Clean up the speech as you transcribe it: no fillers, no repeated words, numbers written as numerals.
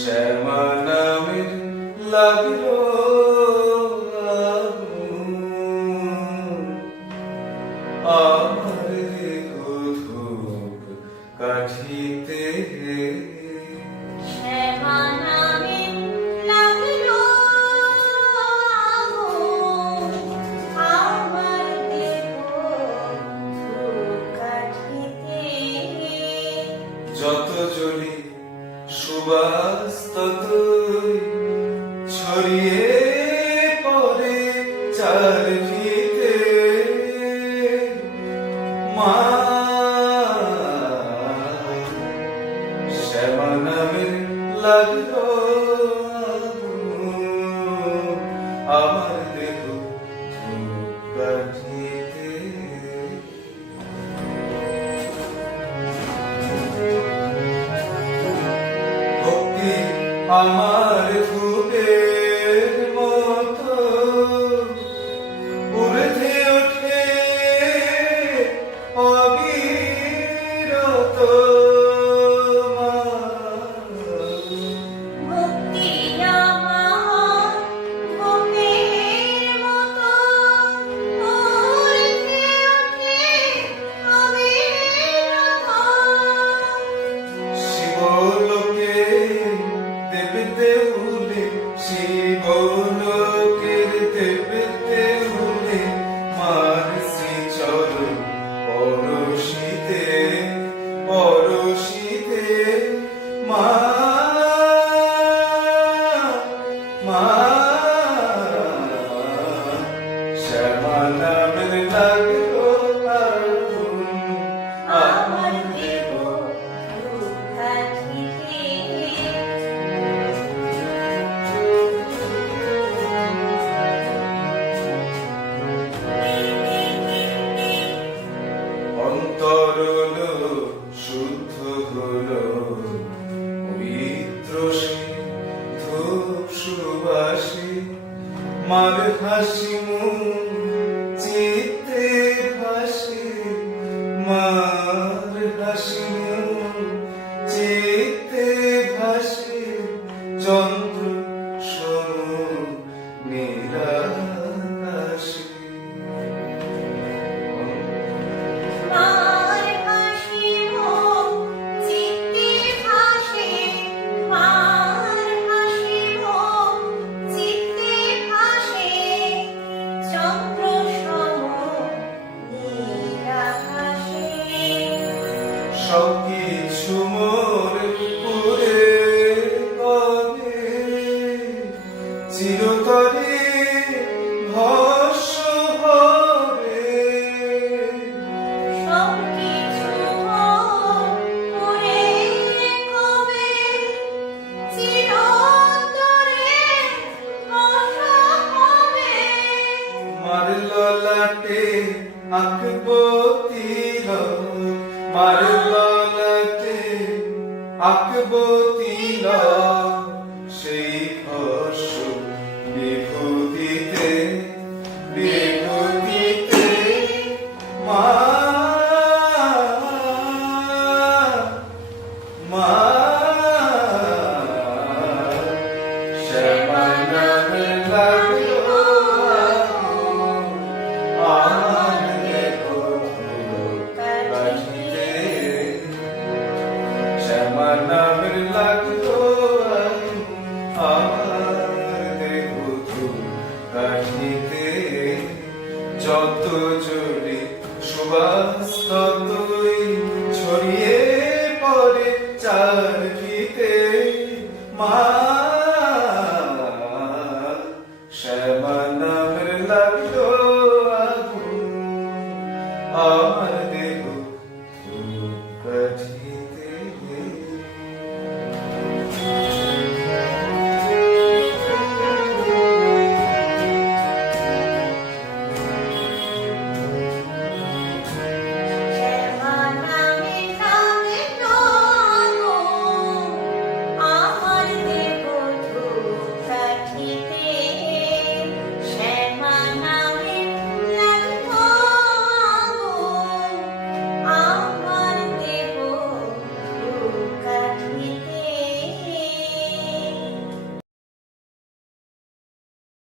শ্যামা নামের লাগলো আমার দেখো ধূপ কাঠিতে শ্যামা নামে লাগলো আমার দেহ ধূপকাঠিতে। যত জ্বলি সুবাস ততই ছড়িয়ে পড়ে চারদিকে মা শ্যামা নামের লাগলো আমার দেহ ধূপকাঠিতে। ভক্তি আমার ধূপের মতো ঊর্ধ্বে ওঠে অবিরত মা। ভক্তি আমার ধূপের মতো ঊর্ধ্বে ওঠে অবিরত। শিবলোকে দেবতে উলে শিবলোকের দেবতে উলে মার শ্রীচরণ পরশিতে পরশিতে মা মা শ্যামা নামের লাগলো আগুন আমার দেহ ধূপকাঠিতে। অন্তরলো শুদ্ধ হলো পবিত্র সে ধূপ সুবাসে মার হাসি মুখ চিত্তে ভাসে মার হাসি মুখ চিত্তে ভাসে চন্দ্র সম নীলাকাশে। মার হাসি মুখ চিত্তে ভাসে, মার হাসি মুখ চিত্তে ভাসে, চন্দ্র সম নীলাকাশে। সবকিছু মোর পুরে কবে চিরতরে ভস্ম হবে। সবকিছু পুড়ে কবে চিরতরে ভস্ম হবে। মার ললাটে আঁকবো তিলক মার ললাটে আঁকবো তিলক সেই ভস্ম বিভূতিতে বিভূতিতে মা মা শ্যামা নামে লাগলো আমার দেহ ধূপকাঠিতে। শ্যামা নামের লাগলো আমার দেহ ধূপকাঠিতে। যত জ্বলি সুবাস ততই ছড়িয়ে পড়ে চারদিকে মা